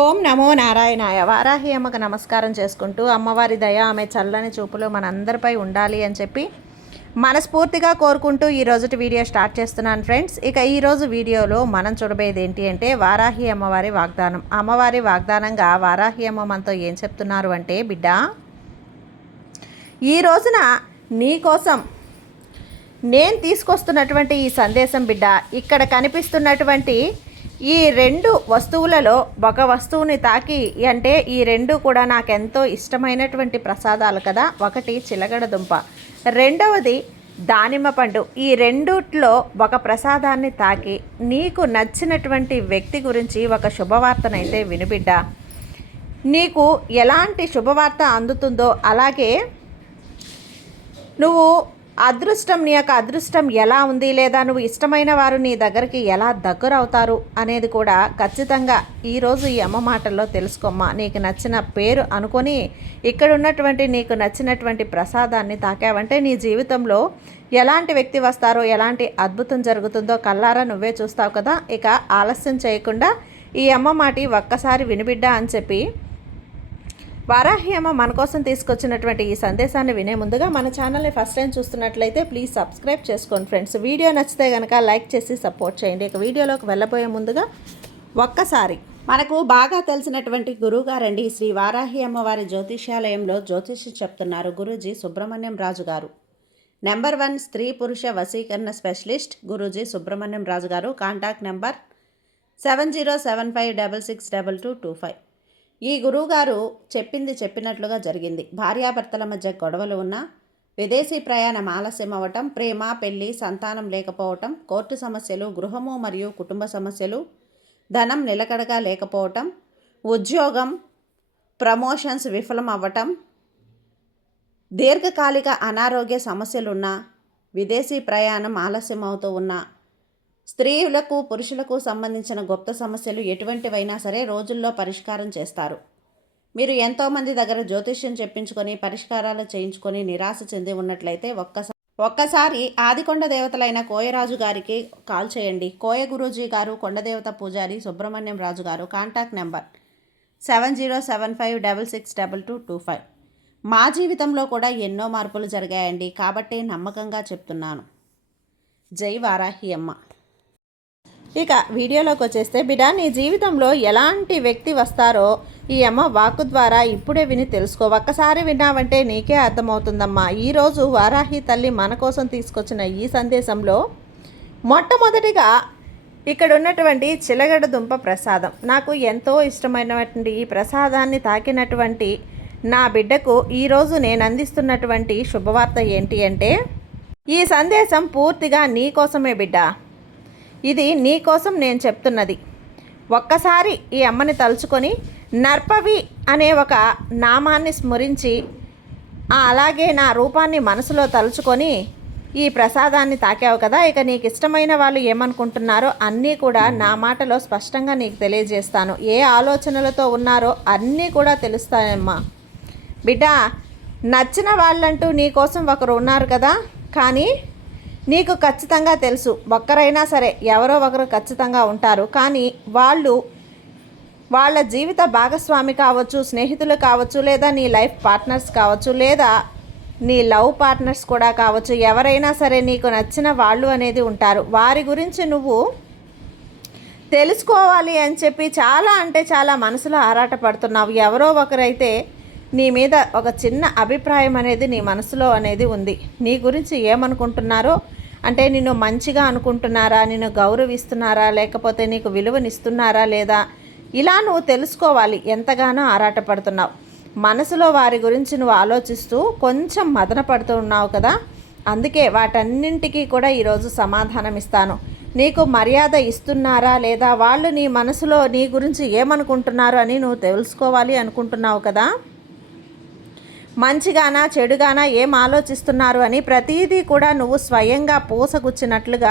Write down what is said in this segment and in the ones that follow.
ఓం నమో నారాయణాయ. వారాహి అమ్మకు నమస్కారం చేసుకుంటూ అమ్మవారి దయ ఆమె చల్లని చూపులు మనందరిపై ఉండాలి అని చెప్పి మనస్ఫూర్తిగా కోరుకుంటూ ఈ రోజుటి వీడియో స్టార్ట్ చేస్తున్నాను ఫ్రెండ్స్. ఇక ఈరోజు వీడియోలో మనం చూడబోయేది ఏంటి అంటే వారాహి అమ్మవారి వాగ్దానం. అమ్మవారి వాగ్దానంగా వారాహి అమ్మ మనతో ఏం చెప్తున్నారు అంటే, బిడ్డ, ఈ రోజున నీ కోసం నేను తీసుకొస్తున్నటువంటి ఈ సందేశం బిడ్డ, ఇక్కడ కనిపిస్తున్నటువంటి ఈ రెండు వస్తువులలో ఒక వస్తువుని తాకి అంటే ఈ రెండు కూడా నాకెంతో ఇష్టమైనటువంటి ప్రసాదాలు కదా. ఒకటి చిలగడ దుంప, రెండవది దానిమ్మ పండు. ఈ రెండిట్లో ఒక ప్రసాదాన్ని తాకి నీకు నచ్చినటువంటి వ్యక్తి గురించి ఒక శుభవార్తనైతే వినుబిడ్డ. నీకు ఎలాంటి శుభవార్త అందుతుందో అలాగే నువ్వు అదృష్టం, నీ యొక్క అదృష్టం ఎలా ఉంది, లేదా నువ్వు ఇష్టమైన వారు నీ దగ్గరికి ఎలా దగ్గర అవుతారు అనేది కూడా ఖచ్చితంగా ఈరోజు ఈ అమ్మ మాటల్లో తెలుసుకోమ్మా. నీకు నచ్చిన పేరు అనుకొని ఇక్కడ ఉన్నటువంటి నీకు నచ్చినటువంటి ప్రసాదాన్ని తాకావంటే నీ జీవితంలో ఎలాంటి వ్యక్తి వస్తారో, ఎలాంటి అద్భుతం జరుగుతుందో కల్లారా నువ్వే చూస్తావు కదా. ఇక ఆలస్యం చేయకుండా ఈ అమ్మ మాట ఒక్కసారి వినిబిడ్డ అని చెప్పి వారాహి అమ్మ మన కోసం తీసుకొచ్చినటువంటి ఈ సందేశాన్ని వినే ముందుగా మన ఛానల్ని ఫస్ట్ టైం చూస్తున్నట్లయితే ప్లీజ్ సబ్స్క్రైబ్ చేసుకోండి ఫ్రెండ్స్. వీడియో నచ్చితే కనుక లైక్ చేసి సపోర్ట్ చేయండి. ఇక వీడియోలోకి వెళ్ళబోయే ముందుగా ఒక్కసారి మనకు బాగా తెలిసినటువంటి గురువుగారండి శ్రీ వారాహి అమ్మవారి జ్యోతిష్యాలయంలో జ్యోతిష్యం చెప్తున్నారు గురూజీ సుబ్రహ్మణ్యం రాజు గారు. నెంబర్ 1 స్త్రీ పురుష వశీకరణ స్పెషలిస్ట్ గురూజీ సుబ్రహ్మణ్యం రాజు గారు. Contact number 7075662225. ఈ గురువుగారు చెప్పింది చెప్పినట్లుగా జరిగింది. భార్యాభర్తల మధ్య గొడవలు ఉన్నా, విదేశీ ప్రయాణం ఆలస్యం అవ్వటం, ప్రేమ పెళ్లి సంతానం లేకపోవటం, కోర్టు సమస్యలు, గృహము మరియు కుటుంబ సమస్యలు, ధనం నిలకడగా లేకపోవటం, ఉద్యోగం ప్రమోషన్స్ విఫలం అవ్వటం, దీర్ఘకాలిక అనారోగ్య సమస్యలున్నా, విదేశీ ప్రయాణం ఆలస్యం అవుతూ ఉన్నా, స్త్రీలకు పురుషులకు సంబంధించిన గుప్త సమస్యలు ఎటువంటివైనా సరే రోజుల్లో పరిష్కారం చేస్తారు. మీరు ఎంతోమంది దగ్గర జ్యోతిష్యం చెప్పించుకొని పరిష్కారాలు చేయించుకొని నిరాశ చెంది ఉన్నట్లయితే ఒక్కసారి ఆదికొండ దేవతలైన కోయరాజు గారికి కాల్ చేయండి. కోయ గురూజీ గారు, కొండదేవత పూజారి సుబ్రహ్మణ్యం రాజు గారు. Contact number 7075662225. మా జీవితంలో కూడా ఎన్నో మార్పులు జరిగాయండి, కాబట్టి నమ్మకంగా చెప్తున్నాను. జై వారాహి అమ్మ. ఇక వీడియోలోకి వచ్చేస్తే, బిడ్డ, నీ జీవితంలో ఎలాంటి వ్యక్తి వస్తారో ఈ అమ్మ వాక్కు ద్వారా ఇప్పుడే విని తెలుసుకో. ఒక్కసారి విన్నావంటే నీకే అర్థమవుతుందమ్మా. ఈరోజు వారాహి తల్లి మన కోసం తీసుకొచ్చిన ఈ సందేశంలో మొట్టమొదటిగా ఇక్కడ ఉన్నటువంటి చిలగడ దుంప ప్రసాదం, నాకు ఎంతో ఇష్టమైనటువంటి ఈ ప్రసాదాన్ని తాకినటువంటి నా బిడ్డకు ఈరోజు నేను అందిస్తున్నటువంటి శుభవార్త ఏంటి అంటే, ఈ సందేశం పూర్తిగా నీ కోసమే బిడ్డ. ఇది నీ కోసం నేను చెప్తున్నది. ఒక్కసారి ఈ అమ్మని తలుచుకొని నర్పవి అనే ఒక నామాన్ని స్మరించి అలాగే నా రూపాన్ని మనసులో తలుచుకొని ఈ ప్రసాదాన్ని తాకావు కదా. ఇక నీకు ఇష్టమైన వాళ్ళు ఏమనుకుంటున్నారో అన్నీ కూడా నా మాటలో స్పష్టంగా నీకు తెలియజేస్తాను. ఏ ఆలోచనలతో ఉన్నారో అన్నీ కూడా తెలుస్తాయమ్మా. బిడ్డ, నచ్చిన వాళ్ళంటూ నీ కోసం ఒకరు ఉన్నారు కదా, కానీ నీకు ఖచ్చితంగా తెలుసు ఒక్కరైనా సరే ఎవరో ఒకరు ఖచ్చితంగా ఉంటారు. కానీ వాళ్ళు వాళ్ళ జీవిత భాగస్వామి కావచ్చు, స్నేహితులు కావచ్చు, లేదా నీ లైఫ్ పార్ట్నర్స్ కావచ్చు, లేదా నీ లవ్ పార్ట్నర్స్ కూడా కావచ్చు. ఎవరైనా సరే నీకు నచ్చిన వాళ్ళు అనేది ఉంటారు. వారి గురించి నువ్వు తెలుసుకోవాలి అని చెప్పి చాలా అంటే చాలా మనసులో ఆరాటపడుతున్నావు. ఎవరో ఒకరైతే నీ మీద ఒక చిన్న అభిప్రాయం అనేది నీ మనసులో అనేది ఉంది. నీ గురించి ఏమనుకుంటున్నారో అంటే, నిన్ను మంచిగా అనుకుంటున్నారా, నిన్ను గౌరవిస్తున్నారా, లేకపోతే నీకు విలువనిస్తున్నారా లేదా, ఇలా నువ్వు తెలుసుకోవాలి. ఎంతగానో ఆరాటపడుతున్నావు. మనసులో వారి గురించి నువ్వు ఆలోచిస్తూ కొంచెం మదన పడుతూ ఉన్నావు కదా. అందుకే వాటన్నింటికీ కూడా ఈరోజు సమాధానం ఇస్తాను. నీకు మర్యాద ఇస్తున్నారా లేదా, వాళ్ళు నీ మనసులో నీ గురించి ఏమనుకుంటున్నారు అని నువ్వు తెలుసుకోవాలి అనుకుంటున్నావు కదా. మంచిగానా చెడుగానా ఏం ఆలోచిస్తున్నారు అని ప్రతీదీ కూడా నువ్వు స్వయంగా పూసగుచ్చినట్లుగా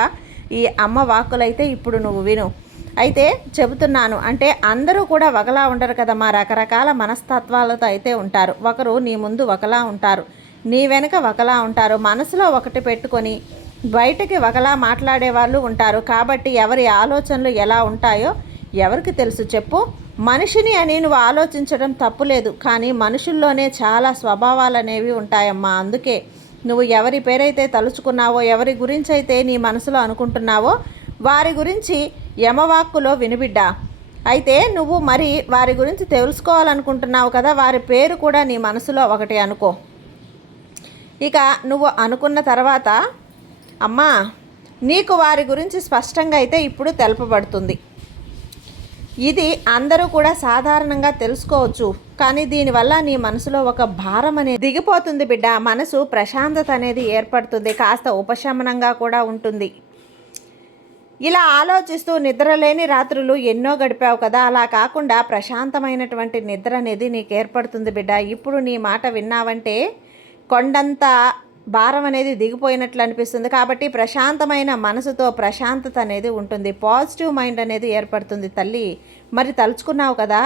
ఈ అమ్మ వాక్కులైతే ఇప్పుడు నువ్వు విను. అయితే చెబుతున్నాను అంటే, అందరూ కూడా ఒకలా ఉండరు కదమ్మా. రకరకాల మనస్తత్వాలతో అయితే ఉంటారు. ఒకరు నీ ముందు ఒకలా ఉంటారు, నీ వెనుక ఒకలా ఉంటారు. మనసులో ఒకటి పెట్టుకొని బయటకి ఒకలా మాట్లాడే వాళ్ళు ఉంటారు. కాబట్టి ఎవరి ఆలోచనలు ఎలా ఉంటాయో ఎవరికి తెలుసు చెప్పు. మనిషిని అని నువ్వు ఆలోచించడం తప్పులేదు, కానీ మనుషుల్లోనే చాలా స్వభావాలు అనేవి ఉంటాయమ్మా. అందుకే నువ్వు ఎవరి పేరైతే తలుచుకున్నావో, ఎవరి గురించి అయితే నీ మనసులో అనుకుంటున్నావో వారి గురించి యమవాక్కులో వినిబిడ్డా. అయితే నువ్వు మరి వారి గురించి తెలుసుకోవాలనుకుంటున్నావు కదా, వారి పేరు కూడా నీ మనసులో ఒకటి అనుకో. ఇక నువ్వు అనుకున్న తర్వాత అమ్మా నీకు వారి గురించి స్పష్టంగా అయితే ఇప్పుడు తెలపబడుతుంది. ఇది అందరూ కూడా సాధారణంగా తెలుసుకోవచ్చు, కానీ దీనివల్ల నీ మనసులో ఒక భారం అనేది దిగిపోతుంది బిడ్డ. మనసు ప్రశాంతత అనేది ఏర్పడుతుంది, కాస్త ఉపశమనంగా కూడా ఉంటుంది. ఇలా ఆలోచిస్తూ నిద్రలేని రాత్రులు ఎన్నో గడిపావు కదా, అలా కాకుండా ప్రశాంతమైనటువంటి నిద్ర అనేది నీకు ఏర్పడుతుంది బిడ్డ. ఇప్పుడు నీ మాట విన్నావంటే కొండంత భారం అనేది దిగిపోయినట్లు అనిపిస్తుంది. కాబట్టి ప్రశాంతమైన మనసుతో ప్రశాంతత అనేది ఉంటుంది, పాజిటివ్ మైండ్ అనేది ఏర్పడుతుంది తల్లి. మరి తలుచుకున్నావు కదా,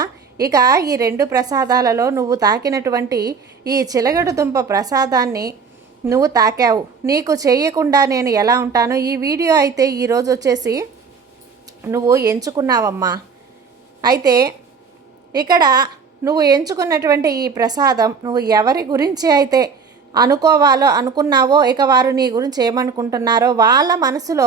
ఇక ఈ 2 ప్రసాదాలలో నువ్వు తాకినటువంటి ఈ చిలగడ దుంప ప్రసాదాన్ని నువ్వు తాకావు. నీకు చేయకుండా నేను ఎలా ఉంటాను? ఈ వీడియో అయితే ఈరోజు వచ్చేసి నువ్వు ఎంచుకున్నావమ్మా. అయితే ఇక్కడ నువ్వు ఎంచుకున్నటువంటి ఈ ప్రసాదం నువ్వు ఎవరి గురించి అయితే అనుకోవాలో అనుకున్నావో, ఇక వారు నీ గురించి ఏమనుకుంటున్నారో, వాళ్ళ మనసులో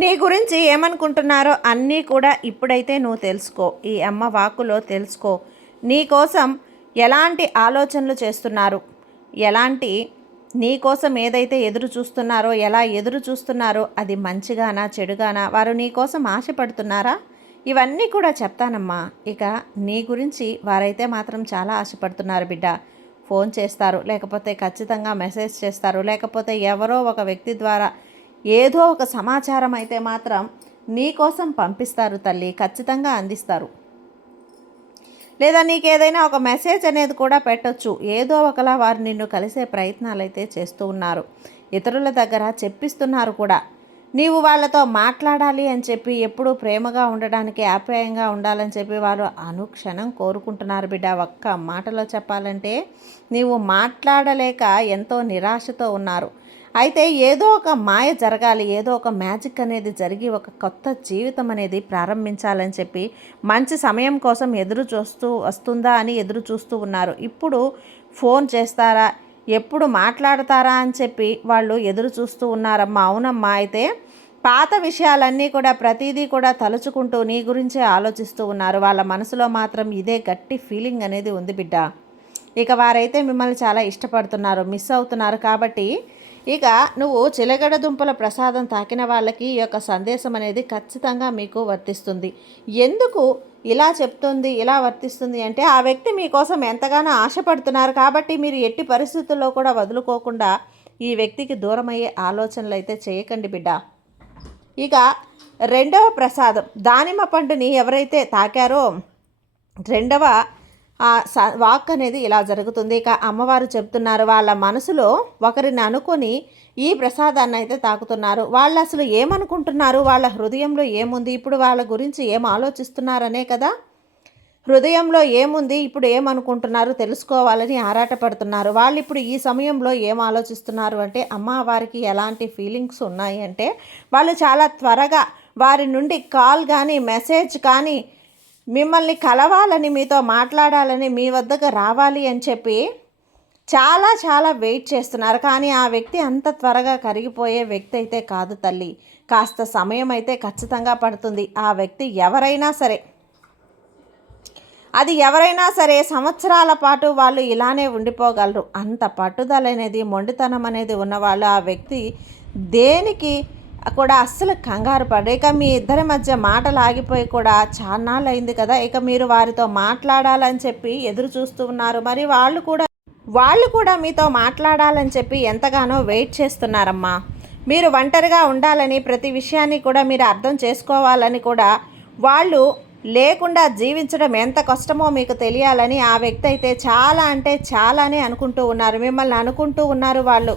నీ గురించి ఏమనుకుంటున్నారో అన్నీ కూడా ఇప్పుడైతే నువ్వు తెలుసుకో. ఈ అమ్మ వాక్కులో తెలుసుకో. నీ కోసం ఎలాంటి ఆలోచనలు చేస్తున్నారు, ఎలాంటి నీ కోసం ఏదైతే ఎదురు చూస్తున్నారో, ఎలా ఎదురు చూస్తున్నారో, అది మంచిగానా చెడుగానా, వారు నీ కోసం ఆశపడుతున్నారా, ఇవన్నీ కూడా చెప్తానమ్మా. ఇక నీ గురించి వారైతే మాత్రం చాలా ఆశపడుతున్నారు బిడ్డ. ఫోన్ చేస్తారు, లేకపోతే ఖచ్చితంగా మెసేజ్ చేస్తారు, లేకపోతే ఎవరో ఒక వ్యక్తి ద్వారా ఏదో ఒక సమాచారం అయితే మాత్రం నీ కోసం పంపిస్తారు తల్లి, ఖచ్చితంగా అందిస్తారు. లేదా నీకు ఏదైనా ఒక మెసేజ్ అనేది కూడా పెట్టొచ్చు. ఏదో ఒకలా వారు నిన్ను కలిసే ప్రయత్నాలు అయితే చేస్తూ ఉన్నారు, ఇతరుల దగ్గర చెప్పిస్తున్నారు కూడా. నీవు వాళ్ళతో మాట్లాడాలి అని చెప్పి, ఎప్పుడూ ప్రేమగా ఉండడానికి, ఆప్యాయంగా ఉండాలని చెప్పి వారు అనుక్షణం కోరుకుంటున్నారు బిడ్డ. ఒక్క మాటలో చెప్పాలంటే నీవు మాట్లాడలేక ఎంతో నిరాశతో ఉన్నారు. అయితే ఏదో ఒక మాయ జరగాలి, ఏదో ఒక మ్యాజిక్ అనేది జరిగి ఒక కొత్త జీవితం అనేది ప్రారంభించాలని చెప్పి మంచి సమయం కోసం ఎదురు చూస్తూ వస్తుందా అని ఎదురు చూస్తూ ఉన్నారు. ఇప్పుడు ఫోన్ చేస్తారా, ఎప్పుడు మాట్లాడతారా అని చెప్పి వాళ్ళు ఎదురు చూస్తూ ఉన్నారమ్మా. అవునమ్మా. అయితే పాత విషయాలన్నీ కూడా ప్రతిదీ కూడా తలుచుకుంటూ నీ గురించే ఆలోచిస్తూ ఉన్నారు. వాళ్ళ మనసులో మాత్రం ఇదే గట్టి ఫీలింగ్ అనేది ఉంది బిడ్డ. ఇక వారైతే మిమ్మల్ని చాలా ఇష్టపడుతున్నారు, మిస్ అవుతున్నారు. కాబట్టి ఇక నువ్వు చిలగడ దుంపల ప్రసాదం తాకిన వాళ్ళకి ఈ యొక్క సందేశం అనేది ఖచ్చితంగా మీకు వర్తిస్తుంది. ఎందుకు ఇలా చెప్తుంది, ఇలా వర్తిస్తుంది అంటే ఆ వ్యక్తి మీకోసం ఎంతగానో ఆశపడుతున్నారు. కాబట్టి మీరు ఎట్టి పరిస్థితుల్లో కూడా వదులుకోకుండా ఈ వ్యక్తికి దూరమయ్యే ఆలోచనలు అయితే చేయకండి బిడ్డ. ఇక 2వ ప్రసాదం దానిమ్మ పండుని ఎవరైతే తాకారో 2వ వాక్ అనేది ఇలా జరుగుతుంది. ఇక అమ్మవారు చెప్తున్నారు, వాళ్ళ మనసులో ఒకరిని అనుకొని ఈ ప్రసాదాన్ని అయితే తాకుతున్నారు. వాళ్ళు అసలు ఏమనుకుంటున్నారు, వాళ్ళ హృదయంలో ఏముంది, ఇప్పుడు వాళ్ళ గురించి ఏం ఆలోచిస్తున్నారనే కదా. హృదయంలో ఏముంది, ఇప్పుడు ఏమనుకుంటున్నారు తెలుసుకోవాలని ఆరాటపడుతున్నారు. వాళ్ళు ఇప్పుడు ఈ సమయంలో ఏం ఆలోచిస్తున్నారు అంటే, అమ్మ వారికి ఎలాంటి ఫీలింగ్స్ ఉన్నాయి అంటే, వాళ్ళు చాలా త్వరగా వారి నుండి కాల్ కానీ మెసేజ్ కానీ మిమ్మల్ని కలవాలని, మీతో మాట్లాడాలని, మీ వద్దకు రావాలి అని చెప్పి చాలా చాలా వెయిట్ చేస్తున్నారు. కానీ ఆ వ్యక్తి అంత త్వరగా కరిగిపోయే వ్యక్తి అయితే కాదు తల్లి. కాస్త సమయం అయితే ఖచ్చితంగా పడుతుంది. ఆ వ్యక్తి ఎవరైనా సరే, అది ఎవరైనా సరే సంవత్సరాల పాటు వాళ్ళు ఇలానే ఉండిపోగలరు. అంత పట్టుదల అనేది, మొండితనం అనేది ఉన్నవాళ్ళు. ఆ వ్యక్తి దేనికి కూడా అస్సలు కంగారు పడరు. ఇక మీ ఇద్దరి మధ్య మాటలు ఆగిపోయి కూడా చాన్నాళ్ళు అయింది కదా, ఇక మీరు వారితో మాట్లాడాలని చెప్పి ఎదురు చూస్తూ ఉన్నారు. మరి వాళ్ళు కూడా మీతో మాట్లాడాలని చెప్పి ఎంతగానో వెయిట్ చేస్తున్నారమ్మా. మీరు ఒంటరిగా ఉండాలని, ప్రతి విషయాన్ని కూడా మీరు అర్థం చేసుకోవాలని కూడా, వాళ్ళు లేకుండా జీవించడం ఎంత కష్టమో మీకు తెలియాలని ఆ వ్యక్తి అయితే చాలా అంటే చాలానే అనుకుంటూ ఉన్నారు. మిమ్మల్ని అనుకుంటూ ఉన్నారు వాళ్ళు.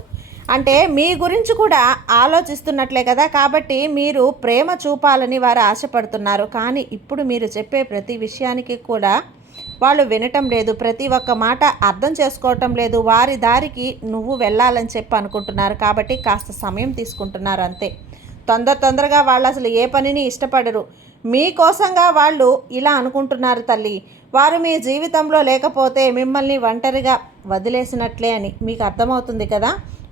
అంటే మీ గురించి కూడా ఆలోచిస్తున్నట్లే కదా. కాబట్టి మీరు ప్రేమ చూపాలని వారు ఆశపడుతున్నారు. కానీ ఇప్పుడు మీరు చెప్పే ప్రతి విషయానికి కూడా వాళ్ళు వినటం లేదు, ప్రతి ఒక్క మాట అర్థం చేసుకోవటం లేదు. వారి దారికి నువ్వు వెళ్ళాలని చెప్పి అనుకుంటున్నారు. కాబట్టి కాస్త సమయం తీసుకుంటున్నారు అంతే. తొందరగా వాళ్ళు అసలు ఏ పనిని ఇష్టపడరు. మీకోసంగా వాళ్ళు ఇలా అనుకుంటున్నారు తల్లి. వారు మీ జీవితంలో లేకపోతే మిమ్మల్ని ఒంటరిగా వదిలేసినట్లే అని మీకు అర్థమవుతుంది కదా.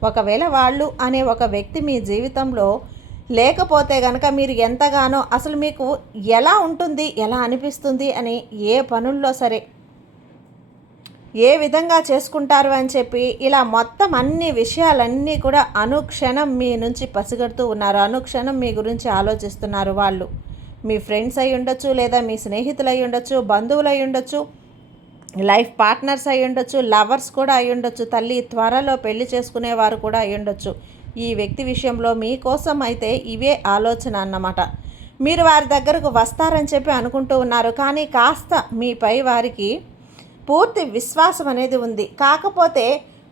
ఒకవేళ వాళ్ళు అనే ఒక వ్యక్తి మీ జీవితంలో లేకపోతే కనుక మీరు ఎంతగానో అసలు మీకు ఎలా ఉంటుంది, ఎలా అనిపిస్తుంది అని ఏ పనుల్లో సరే ఏ విధంగా చేసుకుంటారు అని చెప్పి ఇలా మొత్తం అన్ని విషయాలన్నీ కూడా అనుక్షణం మీ నుంచి పసిగడుతూ ఉన్నారు. అనుక్షణం మీ గురించి ఆలోచిస్తున్నారు. వాళ్ళు మీ ఫ్రెండ్స్ అయి ఉండొచ్చు, లేదా మీ స్నేహితులు అయి ఉండొచ్చు, బంధువులు అయి ఉండొచ్చు, లైఫ్ పార్ట్నర్స్ అయి ఉండొచ్చు, లవర్స్ కూడా అయి ఉండొచ్చు, తల్లి త్వరలో పెళ్లి చేసుకునేవారు కూడా అయి ఉండొచ్చు. ఈ వ్యక్తి విషయంలో మీకోసం అయితే ఇవే ఆలోచన అన్నమాట. మీరు వారి దగ్గరకు వస్తారని చెప్పి అనుకుంటూ ఉన్నారు, కానీ కాస్త మీపై వారికి పూర్తి విశ్వాసం అనేది ఉంది. కాకపోతే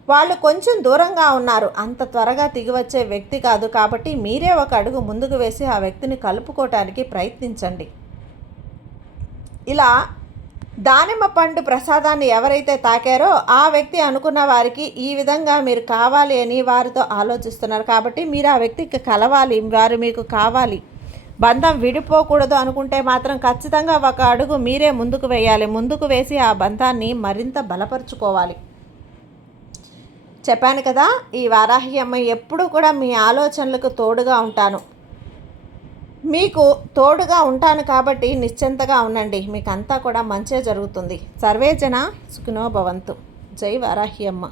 వాళ్ళు కొంచెం దూరంగా ఉన్నారు. అంత త్వరగా దిగివచ్చే వ్యక్తి కాదు. కాబట్టి మీరే ఒక అడుగు ముందుకు వేసి ఆ వ్యక్తిని కలుపుకోవటానికి ప్రయత్నించండి. ఇలా దానిమ్మ పండు ప్రసాదాన్ని ఎవరైతే తాకారో ఆ వ్యక్తి అనుకున్న వారికి ఈ విధంగా మీరు కావాలి అని వారితో ఆలోచిస్తున్నారు. కాబట్టి మీరు ఆ వ్యక్తికి కలవాలి, వారు మీకు కావాలి, బంధం విడిపోకూడదు అనుకుంటే మాత్రం ఖచ్చితంగా ఒక అడుగు మీరే ముందుకు వేయాలి. ముందుకు వేసి ఆ బంధాన్ని మరింత బలపరుచుకోవాలి. చెప్పాను కదా, ఈ వారాహి అమ్మ ఎప్పుడూ కూడా మీ ఆలోచనలకు తోడుగా ఉంటాను, మీకు తోడుగా ఉంటాను. కాబట్టి నిశ్చింతగా ఉండండి, మీకు అంతా కూడా మంచే జరుగుతుంది. సర్వేజన సుఖినో భవంతు. జై వారాహి అమ్మ.